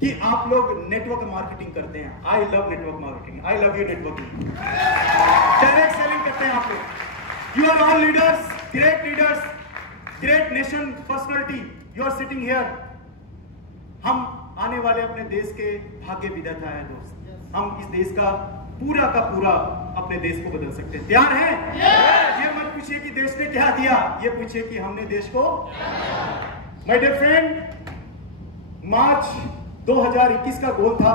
कि आप लोग नेटवर्क मार्केटिंग करते हैं। I love network marketing, I love you networking. Direct selling करते हैं आप लोग। You are all leaders, great nation personality, you are sitting here. हम आने वाले अपने देश के भाग्य विधाता है दोस्त। हम इस देश का पूरा अपने देश को बदल सकते हैं। तैयार हैं? ये मत पूछिए कि देश ने क्या दिया, ये पूछिए कि हमने देश को। माय डियर फ्रेंड, मार्च 2021 का गोल था,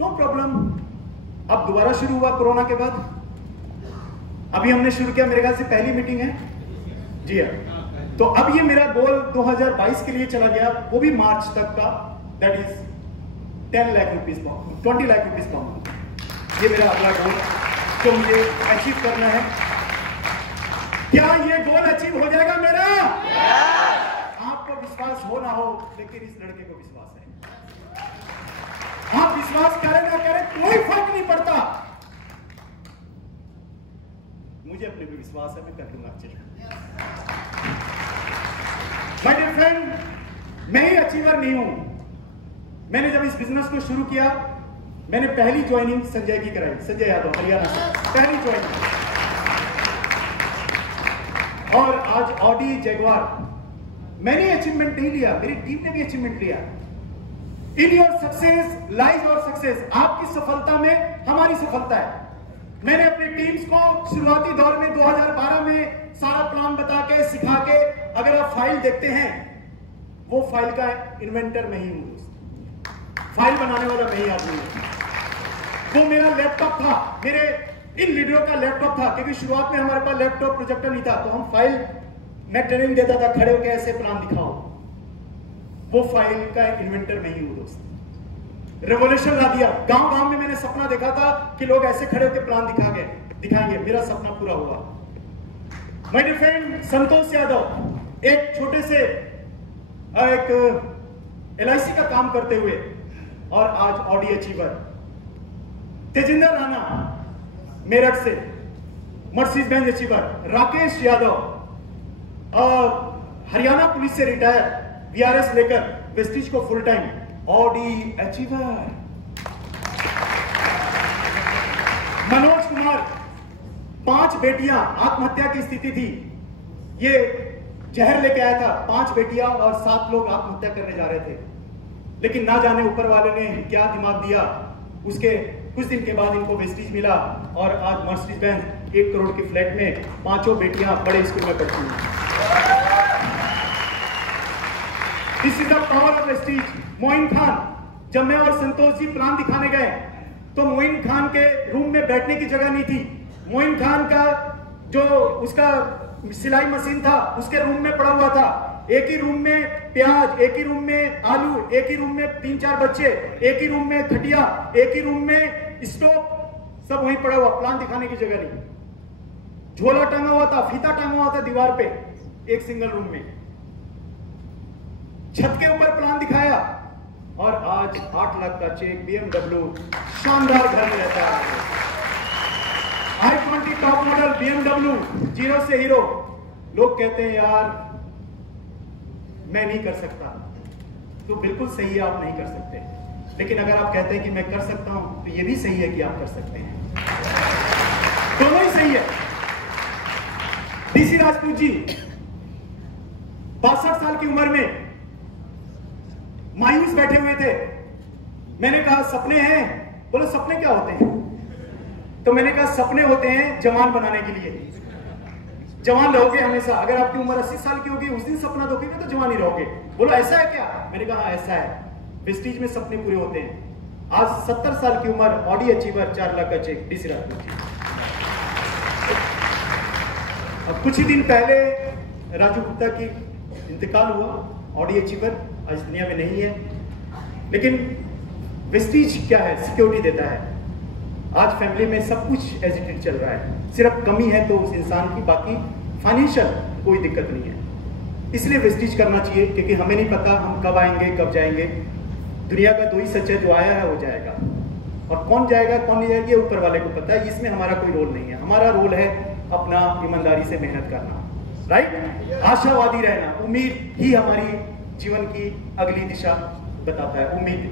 नो प्रॉब्लम। अब दोबारा शुरू हुआ कोरोना के बाद। अभी हमने शुरू किया, मेरे ख्याल से पहली मीटिंग है जी हाँ। तो अब ये मेरा गोल 2022 के लिए चला गया, वो भी मार्च तक का, that is 10 lakh rupees per month, 20 lakh rupees per month. ये मेरा अगला गोल जो मुझे अचीव करना है। क्या ये गोल अचीव हो जाएगा मेरा? आपको विश्वास हो ना हो, लेकिन इस लड़के को विश्वास है। आप विश्वास करें ना करें कोई फर्क नहीं पड़ता, मुझे अपने पे विश्वास है, मैं कर लूंगा अच्छे। माय डियर फ्रेंड, मैं ही अचीवर नहीं हूं। मैंने जब इस बिजनेस को शुरू किया, मैंने पहली ज्वाइनिंग संजय की कराई, संजय यादव हरियाणा से, पहली ज्वाइनिंग। और आज ऑडी जैगवार, मैंने अचीवमेंट नहीं लिया, मेरी टीम ने भी अचीवमेंट लिया। In your success lies your success. आपकी सफलता में हमारी सफलता है। मैंने अपनी टीम्स को शुरुआती दौर में 2012 में सारा प्लान बता के, सिखा के, अगर आप फाइल देखते हैं, वो फाइल का इन्वेंटर मैं ही हूं दोस्त। फाइल बनाने वाला मैं ही आदमी हूं। वो मेरा लैपटॉप था, मेरे इन लीडरों का लैपटॉप था, क्योंकि शुरुआत में हमारे पास लैपटॉप प्रोजेक्टर नहीं था, तो हम फाइल, मैं ट्रेनिंग देता था, खड़े होकर ऐसे प्लान दिखाओ। वो फाइल का इन्वेंटर मैं ही हूं दोस्त। रेवोल्यूशन ला दिया। गांव गांव में मैंने सपना देखा था कि लोग ऐसे खड़े होकर प्लान दिखाएंगे, मेरा सपना पूरा हुआ। My dear friend, Santosh Yadav एक छोटे से एक LIC का काम करते हुए और आज ऑडी अचीवर। तेजिंदर राणा मेरठ से Mercedes Benz achiever. Rakesh Yadav Haryana police से रिटायर, VRS लेकर वेस्टिज को full time, Audi achiever. Manoj Kumar, 5 बेटियां, आत्महत्या की स्थिति थी, ये जहर लेके आया था, 5 बेटियां और 7 लोग आत्महत्या करने जा रहे थे, लेकिन ना जाने ऊपर वाले ने क्या दिमाग दिया, उसके कुछ दिन के बाद इनको वेस्टिज मिला और आज मर्सिडीज बेंज 1 करोड़ के फ्लैट में 5 बेटियां बड़े स्कूल में पढ़ती हैं। This is the power of Vestige. Moin Khan, जब मैं और संतोष जी प्लान दिखाने गए तो मोइन खान के रूम में बैठने की जगह नहीं थी। मोइन खान का जो उसका सिलाई मशीन था उसके रूम में पड़ा हुआ था। एक ही रूम में प्याज, एक ही रूम में आलू, एक ही रूम में 3-4 बच्चे, एक ही रूम में खटिया, एक ही रूम में स्टोव, सब वहीं पड़ा हुआ, प्लान दिखाने की जगह नहीं। झोला टांगा हुआ था, फीता टांगा हुआ था दीवार पे, एक सिंगल रूम में। छत के ऊपर प्लान दिखाया और आज 8 लाख का चेक, BMW, शानदार घर में रहता है। i20 टॉप मॉडल BMW, 0 से हीरो। लोग कहते हैं यार मैं नहीं कर सकता, तो बिल्कुल सही है, आप नहीं कर सकते, लेकिन अगर आप कहते हैं कि मैं कर सकता हूं, तो ये भी सही है कि आप कर सकते हैं, दोनों ही सही है। DC राजपूत जी 62 साल की उम्र में मायूस बैठे हुए थे। मैंने कहा सपने हैं? बोलो सपने क्या होते हैं? तो मैंने कहा सपने होते हैं जवान बनाने के लिए। जवान रहोगे हमेशा, अगर आपकी उम्र 80 साल की होगी, उस दिन सपना देखोगे तो जवान ही रहोगे। बोलो ऐसा है क्या? मैंने कहा ऐसा है, वेस्टिज में सपने पूरे होते हैं। आज 70 साल की उम्र, ऑडी अचीवर, 4 लाख का चेक, DC राजपूत जी। अब कुछ ही दिन पहले राजू गुप्ता की इंतकाल हुआ, ऑडी अचीवर आज दुनिया में नहीं है, लेकिन वेस्टिज क्या है? सिक्योरिटी देता है। आज फैमिली में सब कुछ एज इट इज चल रहा है, सिर्फ कमी है तो उस इंसान की, बाकी फाइनेंशियल कोई दिक्कत नहीं है। इसलिए वेस्टिज करना चाहिए, क्योंकि हमें नहीं पता हम कब आएंगे कब जाएंगे। दुनिया का 2 ही सच है, जो आया है वो जाएगा, और कौन जाएगा कौन नहीं जाएगा ये ऊपर वाले को पता है। इसमें हमारा कोई रोल नहीं है। हमारा रोल है अपना ईमानदारी से मेहनत करना, राइट, आशावादी रहना। उम्मीद ही हमारी जीवन की अगली दिशा बताता है, उम्मीद।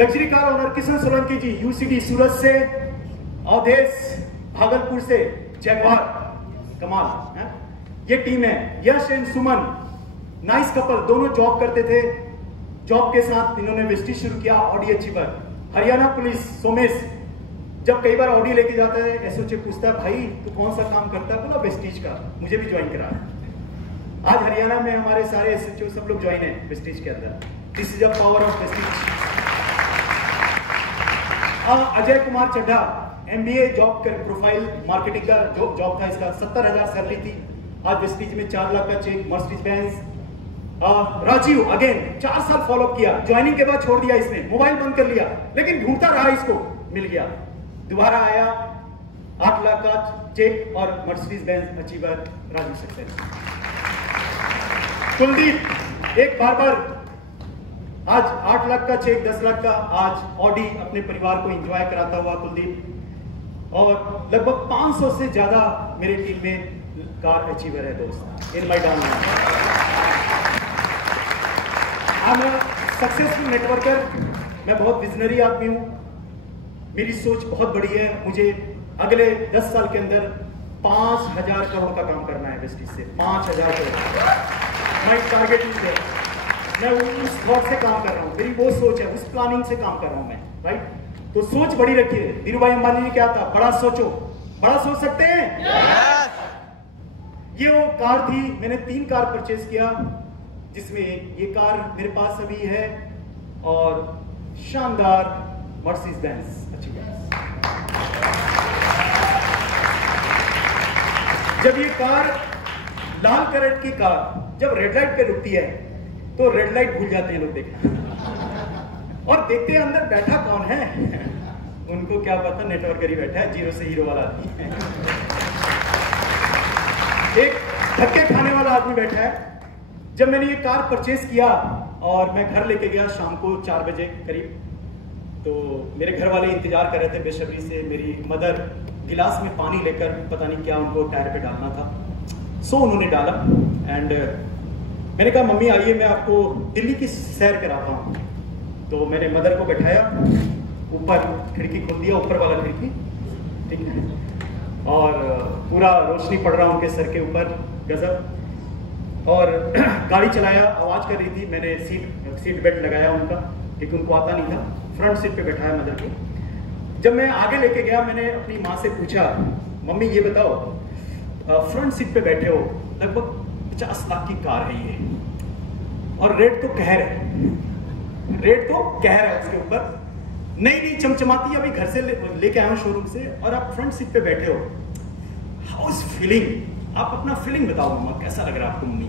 Luxury car owner Kishan Solanki ji, UCD Surat से, अवधेश भागलपुर से, जगवार, कमाल है? ये टीम है। यश एंड सुमन, नाइस कपल, दोनों जॉब करते थे, जॉब के साथ इन्होंने वेस्टीज शुरू किया, Audi achiever. Haryana police, Somesh, जब कई बार ऑडी लेके जाता है, एसओचे पूछता है भाई तू कौन सा काम करता है, बोला वेस्टीज का, मुझे भी ज्वाइन करा। आज हरियाणा में हमारे सारे एसएचओ सब लोग ज्वाइन है वेस्टीज के अंदर। This is a power of Vestige. Ajay Kumar Chadha, MBA job कर, प्रोफाइल मार्केटिंग का जॉब था इसका, 70,000 सैलरी थी, आज वेस्टीज में 4 लाख का cheque, Mercedes Benz. Rajiv again 4 साल फॉलो किया, ज्वाइनिंग के बाद छोड़ दिया इसने, मोबाइल बंद कर लिया, लेकिन ढूंढता रहा, इसको मिल गया, दोबारा आया, 8 लाख का चेक और Mercedes Benz achiever, Raju success. Kuldeep एक बार आज 8 लाख का चेक, 10 लाख का, आज ऑडी अपने परिवार को एंजॉय कराता हुआ कुलदीप। और लगभग 500 से ज्यादा मेरी टीम में कार अचीवर है दोस्त, in my down. I am successful networker, मैं बहुत विजनरी आदमी हूं, मेरी सोच बहुत बड़ी है, मुझे अगले 10 साल के अंदर 5,000 करोड़ का काम करना है वेस्टीज से, 5,000 करोड़ माय टारगेट है। मैं उस थॉट से काम कर रहा हूँ, मेरी वो सोच है, उस प्लानिंग से काम कर रहा हूँ मैं, राइट? तो सोच बड़ी रखिए। धीरू भाई अंबानी ने क्या था, बड़ा सोचो, बड़ा सोच सकते हैं। ये वो कार थी, मैंने 3 कार परचेज किया, जिसमें ये कार मेरे पास अभी है, और शानदार मर्सिडीज बेंज अच्छी कार। जब ये कार, लाल कलर की कार जब रेड लाइट पे रुकती है तो रेड लाइट भूल जाते हैं लोग देखना, और देखते हैं अंदर बैठा कौन है उनको क्या पता नेटवर्कर ही बैठा है, जीरो से हीरो वाला आदमी। एक धक्के खाने वाला आदमी बैठा है। जब मैंने ये कार परचेज किया और मैं घर लेके गया शाम को 4 बजे करीब, तो मेरे घर वाले इंतजार कर रहे थे बेसब्री से। मेरी मदर गिलास में पानी लेकर, पता नहीं क्या उनको टायर पे डालना था, सो उन्होंने डाला। एंड मैंने कहा मम्मी आइए मैं आपको दिल्ली की सैर कराता हूँ। तो मैंने मदर को बैठाया, ऊपर खिड़की खोल दिया, ऊपर वाला खिड़की, ठीक है, और पूरा रोशनी पड़ रहा उनके सर के ऊपर, गजब। और गाड़ी चलाया, आवाज कर रही थी, मैंने सीट बेल्ट लगाया उनका, क्योंकि उनको आता नहीं था। फ्रंट सीट पे बैठाया मदर को। जब मैं आगे लेके गया, मैंने अपनी माँ से पूछा, मम्मी ये बताओ, फ्रंट सीट पे बैठे हो, लगभग 50 लाख की कार है ये, और रेट तो कहर है, रेट तो कहर है उसके ऊपर, नई नई चमचमाती, अभी घर से लेके आया हूँ शोरूम से, और आप फ्रंट सीट पे बैठे हो, हाउ इज फीलिंग? आप अपना फीलिंग बताओ मम्मा, कैसा लग रहा है आपको मम्मी?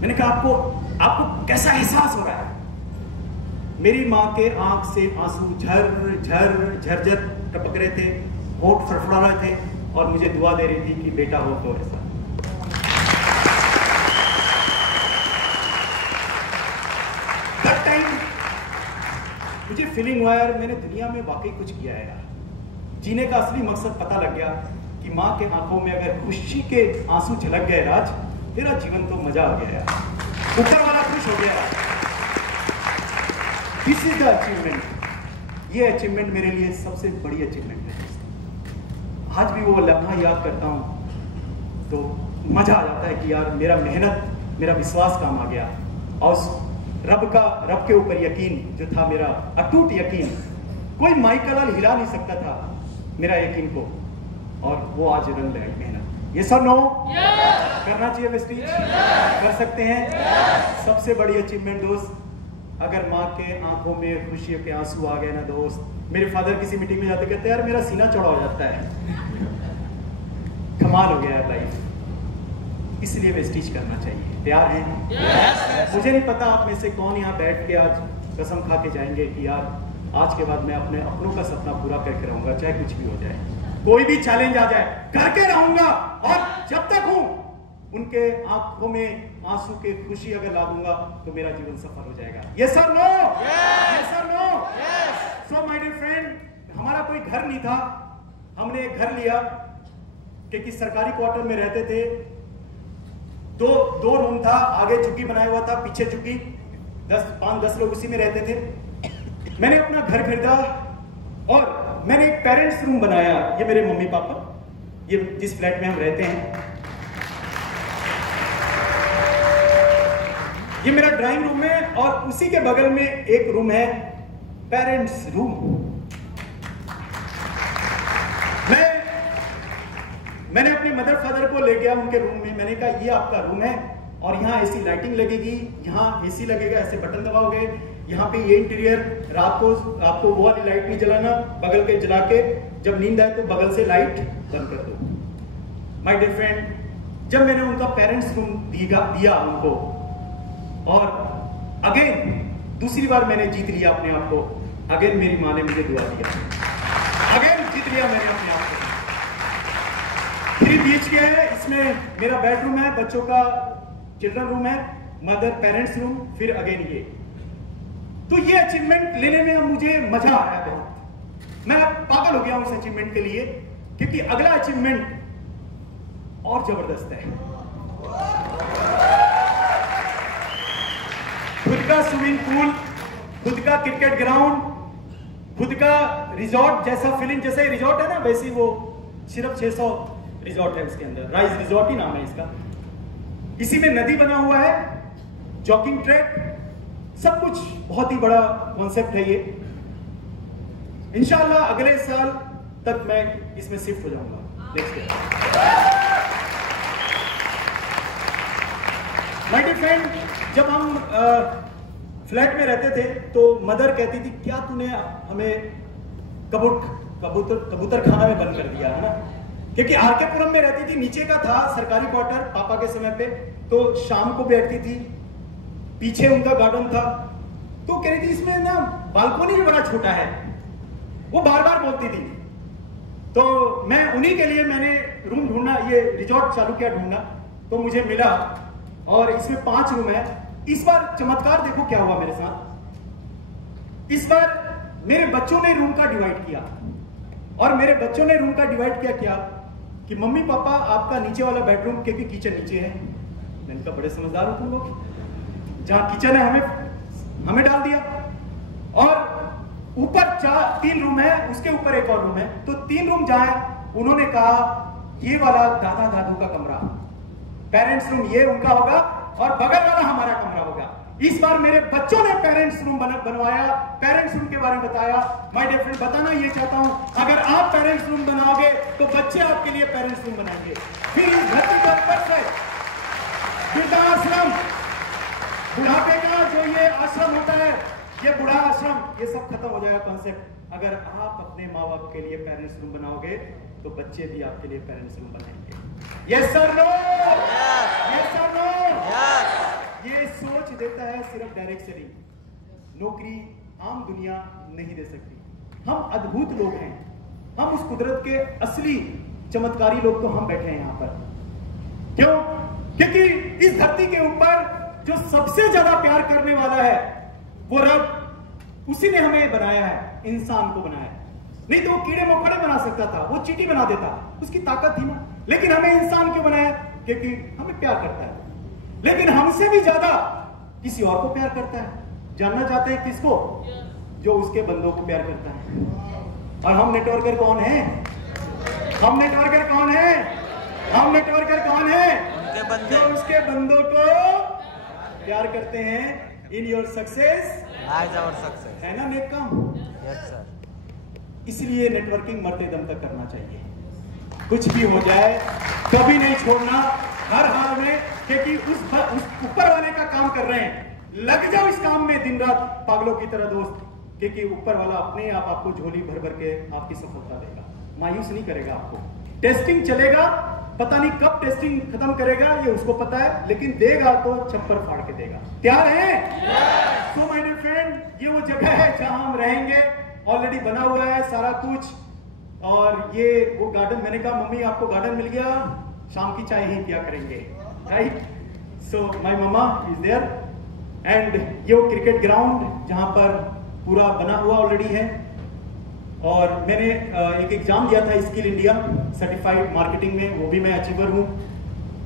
मैंने कहा आपको कैसा एहसास हो रहा है? मेरी माँ के आंख से आंसू झर झर झरझर टपक रहे थे, होठ फड़फड़ा रहे थे, और मुझे दुआ दे रही थी कि बेटा हो तो ऐसा। दैट टाइम मुझे फीलिंग हुआ यार, मैंने दुनिया में वाकई कुछ किया है यार, जीने का असली मकसद पता लग गया कि माँ के आंखों में अगर खुशी के आंसू झलक गए राज, तेरा जीवन तो मजा आ गया यार, ऊपर वाला खुश हो गया। This is the achievement. ये अचीवमेंट मेरे लिए सबसे बड़ी अचीवमेंट है। आज भी वो लम्हा याद करता हूँ तो मजा आ जाता है कि यार मेरा मेहनत, मेरा विश्वास काम आ गया, और रब के ऊपर यकीन जो था, मेरा अटूट यकीन, कोई माई का लाल हिला नहीं सकता था मेरा यकीन को, और वो आज रंग लाई मेहनत। ये सब नो करना चाहिए वेस्टीज, कर सकते हैं। सबसे बड़ी अचीवमेंट दोस्त, अगर माँ के आंखों में खुशी के आंसू आ गए ना दोस्त, मेरे फादर किसी मीटिंग में जाते कहते यार मेरा सीना चौड़ा हो जाता है, कमाल हो गया है लाइफ। इसलिए वेस्टीज करना चाहिए। तैयार हैं? yes. मुझे नहीं पता आप में से कौन यहाँ बैठ के आज कसम खा के जाएंगे कि यार आज के बाद मैं अपने अपनों का सपना पूरा करके रहूंगा, चाहे कुछ भी हो जाए, कोई भी चैलेंज आ जाए, करके रहूंगा, और जब तक हूं उनके आंखों में आंसू के खुशी अगर ला दूंगा तो मेरा जीवन सफल हो जाएगा। यस और नो? यस और no? So my dear friend, हमारा कोई घर नहीं था, हमने एक घर लिया, क्योंकि सरकारी क्वार्टर में रहते थे। दो रूम था, आगे झुग्गी बनाया हुआ था, पीछे झुग्गी, 5-10 लोग उसी में रहते थे। मैंने अपना घर खरीदा और मैंने एक पेरेंट्स रूम बनाया। ये मेरे मम्मी पापा, ये जिस फ्लैट में हम रहते हैं, ये मेरा ड्राइंग रूम है और उसी के बगल में एक रूम है पेरेंट्स रूम। मैंने अपने मदर फादर को ले गया उनके रूम में। मैंने कहा ये आपका रूम है और यहाँ ऐसी लाइटिंग लगेगी, यहाँ एसी लगेगा, ऐसे बटन दबाओगे, यहाँ पे ये इंटीरियर, रात को आपको वो वाली लाइट नहीं जलाना, बगल के जला के जब नींद आए तो बगल से लाइट बंद कर दो। माय डियर फ्रेंड, जब मैंने उनका पेरेंट्स रूम दिया उनको, और अगेन दूसरी बार मैंने जीत लिया अपने आप को। अगेन मेरी माँ ने मुझे दुआ दिया, अगेन जीत लिया मैंने अपने आप को। 3 BHK है, इसमें मेरा बेडरूम है, बच्चों का चिल्ड्रन रूम है, मदर पेरेंट्स रूम, फिर अगेन ये। तो ये अचीवमेंट लेने में मुझे मजा आया बहुत। मैं पागल हो गया हूं इस अचीवमेंट के लिए, क्योंकि अगला अचीवमेंट और जबरदस्त है। खुद का स्विमिंग पूल, खुद का क्रिकेट ग्राउंड, खुद का रिजॉर्ट जैसा फीलिंग, जैसे रिजॉर्ट है ना वैसे वो सिर्फ 600 रिजॉर्ट है उसके अंदर, राइज रिजॉर्ट ही नाम है इसका। इसी में नदी बना हुआ है, जॉगिंग ट्रैक, सब कुछ बहुत ही बड़ा कॉन्सेप्ट है ये। इंशाल्लाह अगले साल तक मैं इसमें शिफ्ट हो जाऊंगा। Next year. My dear friend, जब हम फ्लैट में रहते थे तो मदर कहती थी क्या तूने हमें कबूतर खाना में बंद कर दिया है ना, क्योंकि आरकेपुरम में रहती थी, नीचे का था सरकारी क्वार्टर पापा के समय पे, तो शाम को बैठती थी, पीछे उनका गार्डन था, तो कह रही थी इसमें ना बालकोनी भी बड़ा छोटा है, वो बार बार बोलती थी। तो मैं उन्हीं के लिए मैंने रूम ढूंढना, ये रिजॉर्ट चालू किया ढूंढना, तो मुझे मिला और इसमें 5 रूम है। इस बार चमत्कार देखो क्या हुआ मेरे साथ। इस बार मेरे बच्चों ने रूम का डिवाइड किया, और मेरे बच्चों ने रूम का डिवाइड किया क्या कि मम्मी पापा आपका नीचे वाला बेडरूम, क्योंकि किचन नीचे है, मैंने कहा बड़े समझदार हो तुम लोग, जहां किचन है हमें डाल दिया, और ऊपर 3 रूम है, उसके ऊपर एक और रूम है, तो 3 रूम जहां है उन्होंने कहा ये वाला दादा दादू का कमरा, पेरेंट्स रूम ये उनका होगा और बगल वाला हमारा कमरा होगा। इस बार मेरे बच्चों ने पेरेंट्स रूम बनवाया, पेरेंट्स रूम के बारे में बताया। माय डियर फ्रेंड, बताना ये चाहता हूं, अगर आप पेरेंट्स रूम बनाओगे तो बच्चे आपके लिए पेरेंट्स रूम बनाएंगे। फिर इस धरती के ऊपर से वृद्धाश्रम, बुढ़ापे का जो ये आश्रम होता है, ये बुढ़ा आश्रम, ये सब खत्म हो जाएगा कॉन्सेप्ट। अगर आप अपने माँ बाप के लिए पेरेंट्स रूम बनाओगे तो बच्चे भी आपके लिए पेरेंट्स रूम बनाएंगे। Yes sir, no, yes sir, no. ये सोच देता है सिर्फ डायरेक्ट सेलिंग, नौकरी आम दुनिया नहीं दे सकती। हम अद्भुत लोग हैं, हम उस कुदरत के असली चमत्कारी लोग तो हम बैठे हैं यहाँ पर। क्यों? क्योंकि इस धरती के ऊपर जो सबसे ज्यादा प्यार करने वाला है वो रब, उसी ने हमें बनाया है, इंसान को बनाया है। नहीं तो वो कीड़े मकोड़े बना सकता था, वो चींटी बना देता, उसकी ताकत थी ना। लेकिन हमें इंसान क्यों बनाया? क्योंकि हमें प्यार करता है, लेकिन हमसे भी ज्यादा किसी और को प्यार करता है। जानना चाहते हैं किसको? जो उसके बंदों को प्यार करता है। और हम नेटवर्कर कौन है? हम नेटवर्कर कौन है? हम नेटवर्कर कौन है? जो उसके बंदों को प्यार करते हैं। इन योर सक्सेस है ना नेक काम। Yes sir. इसलिए नेटवर्किंग मरते दम तक करना चाहिए, कुछ भी हो जाए कभी नहीं छोड़ना, हर हाल में, क्योंकि उस ऊपर वाले का काम कर रहे हैं। लग जाओ इस काम में दिन रात पागलों की तरह दोस्त, क्योंकि ऊपर वाला अपने आप आपको झोली भर भर के आपकी सफलता देगा, मायूस नहीं करेगा आपको। टेस्टिंग चलेगा, पता नहीं कब टेस्टिंग खत्म करेगा ये उसको पता है, लेकिन देगा तो छप्पर फाड़ के देगा। तैयार हैं? सो माय डियर फ्रेंड, ये वो जगह है जहां हम रहेंगे, ऑलरेडी बना हुआ है सारा कुछ। और ये वो गार्डन, मैंने कहा मम्मी आपको गार्डन मिल गया, शाम की चाय ही पिया करेंगे, right? So my mama is there, and ये वो क्रिकेट ग्राउंड जहां पर पूरा बना हुआ ऑलरेडी है। और मैंने एक एग्जाम दिया था स्किल इंडिया सर्टिफाइड मार्केटिंग में, वो भी मैं अचीवर हूँ।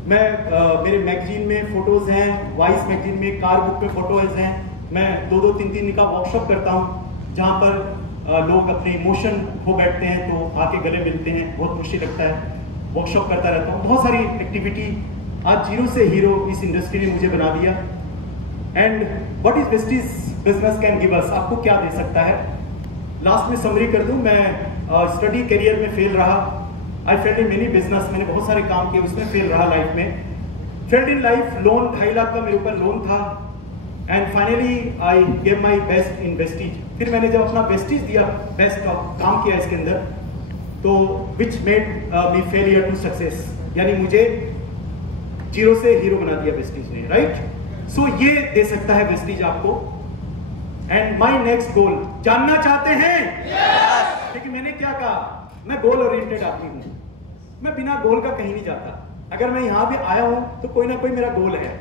मैं मेरे मैगजीन में फोटोज हैं, वाइस मैगजीन में कार बुक पे फोटोज हैं, मैं 2-2, 3-3 दिन का वर्कशॉप करता हूँ, जहाँ पर लोग अपने इमोशन हो बैठते हैं तो आके गले मिलते हैं, बहुत खुशी लगता है। वर्कशॉप करता रहता हूँ, बहुत सारी एक्टिविटी। आज जीरो से हीरो इस इंडस्ट्री ने मुझे बना दिया। And what is Vestige business can give us, आपको क्या दे सकता है? लास्ट में समरी कर दूं, मैं स्टडी करियर में फेल रहा। I failed in many business, मैंने बहुत सारे काम किए, उसमें फेल रहा लाइफ में। Failed in life, loan 2.5 lakh का मेरे ऊपर लोन था। And finally I gave my best in Vestige. फिर मैंने जब अपना वेस्टीज दिया, बेस्ट काम किया इसके अंदर, तो which made me failure to success, यानी मुझे जीरो से हीरो बना दिया वेस्टीज ने, राइट? सो ये दे सकता है वेस्टीज आपको। एंड माई नेक्स्ट गोल, जानना चाहते हैं? yes! लेकिन मैंने क्या कहा, मैं गोल ओरिएंटेड आदमी हूं, मैं बिना गोल का कहीं नहीं जाता। अगर मैं यहां भी आया हूं तो कोई ना कोई मेरा गोल है,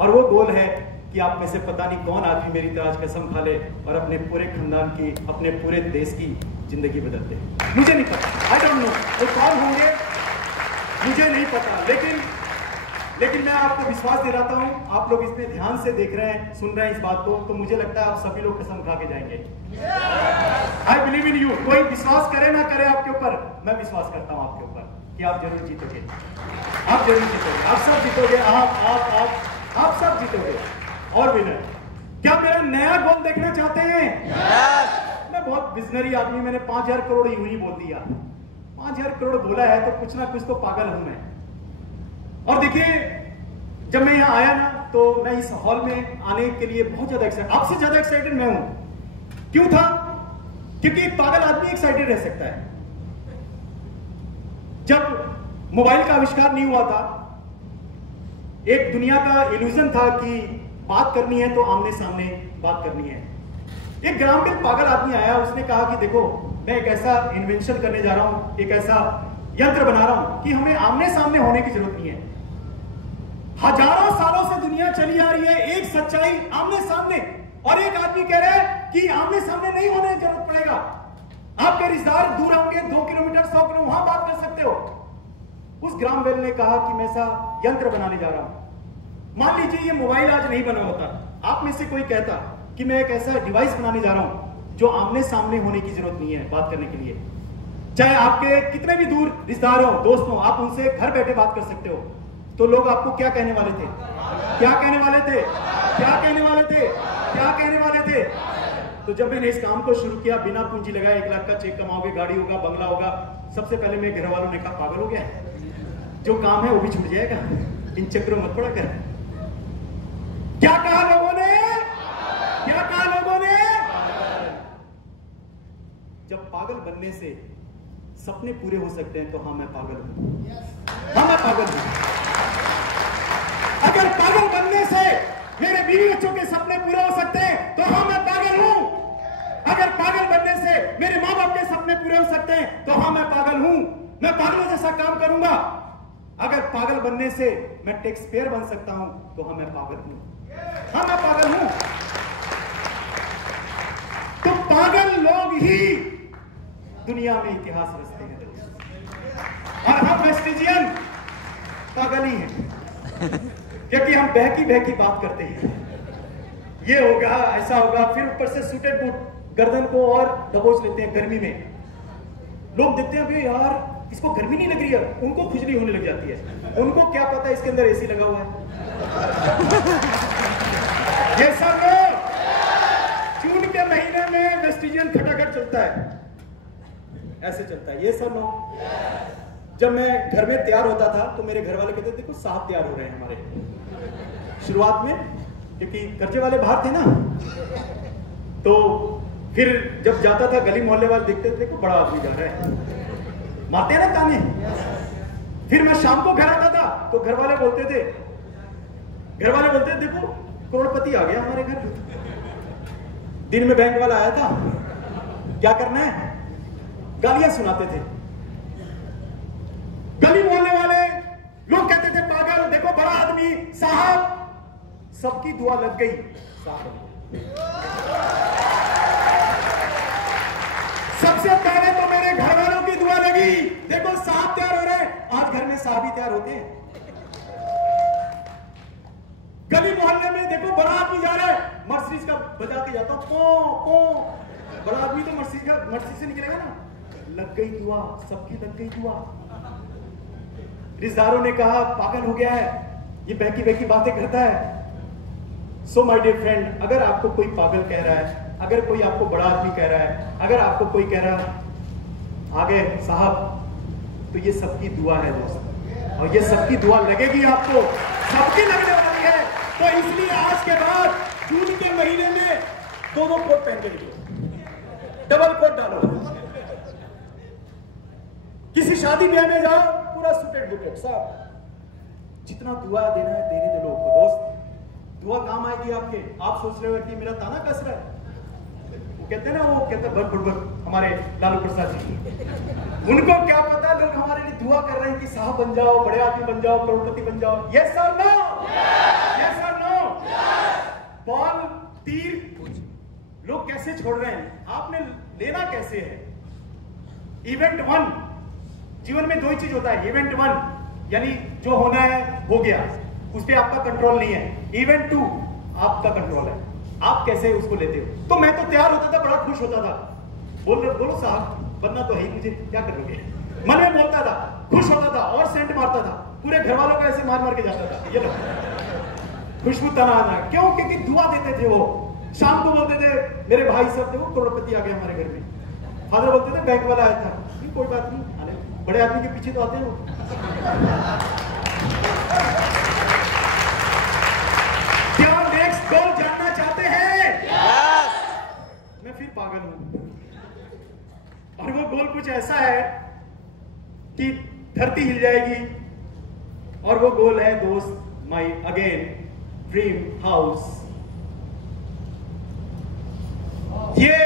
और वो गोल है कि आप में से पता नहीं कौन आदमी मेरी तरह आज कसम खा ले और अपने पूरे खानदान की, अपने पूरे देश की जिंदगी बदल दे। मुझे नहीं पता, आई डोंट नो वो कौन होंगे, मुझे नहीं पता। लेकिन मैं आपको विश्वास दिलाता हूं, आप लोग इसमें ध्यान से देख रहे हैं, सुन रहे हैं इस बात को, तो मुझे लगता है आप सभी लोग कसम खा के जाएंगे। I believe in you. कोई विश्वास करे ना करे आपके ऊपर, मैं विश्वास करता हूं आपके ऊपर कि आप जरूर जीतोगे, आप जरूर जीतोगे, आप सब जीतोगे, आप सब जीतोगे और विनर। क्या मेरा नया गोल देखना चाहते हैं? मैं बहुत विजनरी आदमी, मैंने 5,000 करोड़ यूं ही बोल दिया। 5,000 करोड़ बोला है तो कुछ ना कुछ तो पागल हूं मैं। और देखिए, जब मैं यहां आया ना, तो मैं इस हॉल में आने के लिए बहुत ज्यादा एक्साइटेड, आपसे ज्यादा एक्साइटेड मैं हूं। क्यों था? क्योंकि एक पागल आदमी एक्साइटेड रह सकता है। जब मोबाइल का आविष्कार नहीं हुआ था, एक दुनिया का इल्यूजन था कि बात करनी है तो आमने सामने बात करनी है। एक ग्राम में पागल आदमी आया, उसने कहा कि देखो, मैं एक ऐसा इन्वेंशन करने जा रहा हूं, एक ऐसा यंत्र बना रहा हूं कि हमें आमने सामने होने की जरूरत नहीं है। हजारों सालों से दुनिया चली आ रही है, एक सच्चाई आमने सामने, और एक आदमी कह रहा है कि आमने सामने नहीं होने की जरूरत पड़ेगा। आपके रिश्तेदार दूर होंगे, 2 किलोमीटर 100 किलोमीटर, वहां बात कर सकते हो। उस ग्रामवेल ने कहा कि मैं ऐसा यंत्र बनाने जा रहा हूं। मान लीजिए ये मोबाइल आज नहीं बना होता, आप में से कोई कहता कि मैं एक ऐसा डिवाइस बनाने जा रहा हूं जो आमने सामने होने की जरूरत नहीं है बात करने के लिए। चाहे आपके कितने भी दूर रिश्तेदार हो, दोस्त हो, आप उनसे घर बैठे बात कर सकते हो। तो लोग आपको क्या कहने वाले थे? क्या कहने वाले थे? क्या कहने वाले थे? क्या कहने वाले थे? तो जब मैंने इस काम को शुरू किया, बिना पूंजी लगाए 1 लाख का चेक कमाओगे, गाड़ी होगा, बंगला होगा, सबसे पहले मेरे घर वालों ने कहा पागल हो गया, जो काम है वो भी छूट जाएगा, इन चक्रों मत पड़ा कर। क्या कहा लोगों ने? क्या कहा लोगों ने? जब पागल बनने से सपने पूरे हो सकते हैं तो हाँ मैं पागल हूं, हाँ मैं पागल हूं। अगर पागल बनने से मेरे बीवी बच्चों के सपने पूरे हो सकते हैं तो हाँ मैं पागल हूं। अगर पागल बनने से मेरे माँ बाप के सपने पूरे हो सकते हैं तो हाँ मैं पागल हूं, मैं पागलों जैसा काम करूंगा। अगर पागल बनने से मैं टैक्स पेयर बन सकता हूं तो हाँ मैं पागल हूं, हाँ मैं पागल हूं। तो पागल लोग ही दुनिया में इतिहास रचते हैं, और हम वेस्टिजियन पागल ही हैं, क्योंकि हम बहकी बात करते हैं, ये होगा, ऐसा होगा, फिर ऊपर से सूटेड बूट गर्दन को और दबोच लेते हैं। गर्मी में लोग देखते हैं भाई यार इसको गर्मी नहीं लग रही है, उनको खुजली होने लग जाती है। उनको क्या पता इसके अंदर एसी लगा हुआ है। ये सब जून के महीने में वेस्टिजियन खटाखट चलता है, ऐसे चलता है। ये सब लोग, जब मैं घर में तैयार होता था तो मेरे घर वाले कहते थे देखो साहब तैयार हो रहे हैं हमारे। शुरुआत में क्योंकि कर्जे वाले बाहर थे ना, तो फिर जब जाता था गली मोहल्ले वाले देखते थे देखो बड़ा आदमी जा रहा है, मारते ना ताने। फिर मैं शाम को घर आता था तो घर वाले बोलते थे देखो करोड़पति आ गया हमारे घर। दिन में बैंक वाला आया था, क्या करना है, गालियां सुनाते थे। गली मोहल्ले वाले लोग कहते थे पागल, देखो बड़ा आदमी, साहब। सबकी दुआ लग गई साहब। सबसे पहले तो मेरे घर वालों की दुआ लगी, देखो साहब तैयार हो रहे हैं। आज घर में साहब ही तैयार होते हैं। गली मोहल्ले में देखो बड़ा आदमी जा रहा है, मर्सिडीज का का बजा के जाता हूँ, पो पो। बड़ा आदमी तो मर्सी से निकलेगा ना। लग गई दुआ, सबकी लग गई दुआ। रिश्तेदारों ने कहा पागल हो गया है, ये बहकी बहकी बातें करता है। सो माय डियर फ्रेंड, अगर आपको कोई पागल कह रहा है, अगर कोई आपको बड़ा आदमी कह रहा है, अगर आपको कोई कह रहा है आगे साहब, तो ये सबकी दुआ है दोस्त, और ये सबकी दुआ लगेगी आपको, सबकी लगने वाली है। तो इसलिए आज के बाद जून के महीने में दोनों कोट पहन के निकलो, डबल कोट डालो। किसी शादी ब्याह में जाओ, पूरा सूटेड बुटेड साहब। जितना दुआ देना है देने दे लोगों को दोस्त, दुआ काम आएगी आपके। आप सोच रहे हो कि मेरा ताना कस रहा है, वो कहते हैं ना, वो कहते हैं भर हमारे लालू प्रसाद जी, उनको क्या पता लोग हमारे लिए दुआ कर रहे हैं कि साहब बन जाओ, बड़े आदमी बन जाओ, करोड़पति बन जाओ। यस और नो? यस और नो? बॉल तीर लोग कैसे छोड़ रहे हैं, आपने लेना कैसे है? इवेंट 1, जीवन में 2 ही चीज होता है। इवेंट 1 यानी जो होना है हो गया, उस पर आपका कंट्रोल नहीं है। इवेंट 2 आपका कंट्रोल है, आप कैसे उसको लेते हो। तो मैं तो तैयार होता था, बड़ा खुश होता था, बोलो साहब बनना तो है, मुझे क्या करोगे, मन में बोलता था, खुश होता था और सेंट मारता था, पूरे घर वालों को ऐसे मार के जाता था, ये लो खुशबू तना आना। क्यों? क्योंकि दुआ देते थे। वो शाम को बोलते थे, मेरे भाई सब थे, वो करोड़पति आ गए हमारे घर में। फादर बोलते थे बैंक वाला आया था, कोई बात नहीं, बड़े आदमी के पीछे तो आते हैं वो। क्या नेक्स्ट गोल जानना चाहते हैं? मैं फिर पागल हूं, और वो गोल कुछ ऐसा है कि धरती हिल जाएगी, और वो गोल है दोस्त, माय अगेन ड्रीम हाउस। ये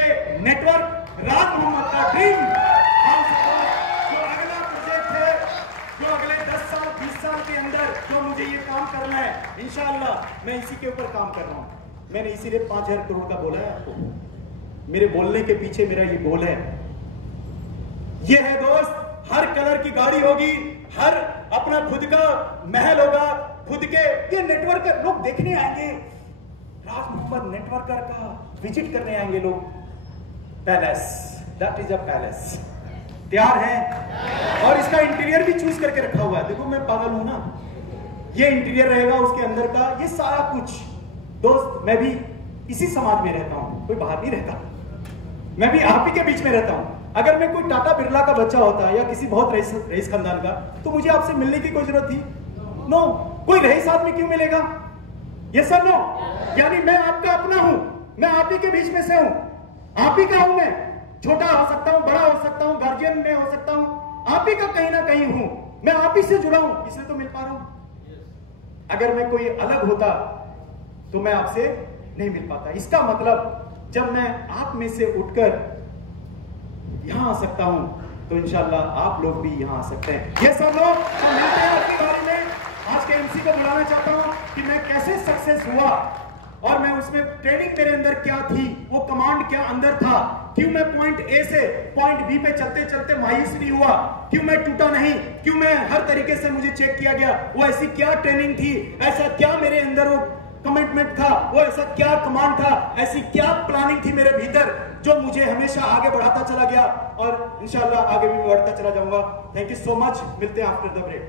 नेटवर्क राज मोहम्मद का ड्रीम हाउस, जो अगला प्रोजेक्ट है, जो अगले 10 साल 20 साल के अंदर जो मुझे ये काम करना है, इंशाअल्लाह मैं इसी के ऊपर काम कर रहा हूं। मैंने इसीलिए 5000 करोड़ का बोला है आपको, मेरे बोलने के पीछे मेरा ये गोल है। ये है दोस्त, हर कलर की गाड़ी होगी, हर अपना खुद का महल होगा, खुद के। ये नेटवर्कर लोग देखने आएंगे, राज मोहम्मद नेटवर्कर का विजिट करने आएंगे लोग। Palace, that is a palace. तैयार है, और इसका इंटीरियर भी चूज करके रखा हुआ है। देखो मैं पागल हूं ना, ये इंटीरियर रहेगा उसके अंदर का, ये सारा कुछ। दोस्त मैं भी इसी समाज में रहता हूं, कोई बाहर नहीं रहता, मैं भी आप ही के बीच में रहता हूं। अगर मैं कोई टाटा बिरला का बच्चा होता या किसी बहुत रईस खानदान का, तो मुझे आपसे मिलने की कोई जरूरत थी? नो। कोई रईस आदमी क्यों मिलेगा? ये सब नो। यानी मैं आपका अपना हूं, मैं आप ही के बीच में से हूं, आप ही का हूं। मैं छोटा हो सकता हूं, बड़ा हो सकता हूं, गार्जियन में हो सकता हूं, आप ही का कहीं ना कहीं हूं। मैं आप ही से जुड़ा हूं, इसलिए तो मिल पा रहा हूं। अगर मैं कोई अलग होता तो मैं आपसे नहीं मिल पाता। इसका मतलब जब मैं आप में से उठकर यहां आ सकता हूं, तो इंशाल्लाह आप लोग भी यहां आ सकते हैं। ये सब लोग तो मिलते हैं आपके बारे में। आज के एमसी को बुलाना चाहता हूं कि मैं कैसे सक्सेस हुआ, और मैं उसमें ट्रेनिंग मेरे अंदर क्या थी, वो कमांड क्या अंदर था, क्यों मैं पॉइंट ए से पॉइंट बी पे चलते चलते मायूस नहीं हुआ, क्यों मैं टूटा नहीं, क्यों मैं हर तरीके से मुझे चेक किया गया, वो ऐसी क्या ट्रेनिंग थी, ऐसा क्या मेरे अंदर वो कमिटमेंट था, वो ऐसा क्या कमांड था, ऐसी क्या प्लानिंग थी मेरे भीतर, जो मुझे हमेशा आगे बढ़ाता चला गया, और इंशाल्लाह आगे भी बढ़ता चला जाऊंगा। थैंक यू सो मच, मिलते हैं आफ्टर द ब्रेक।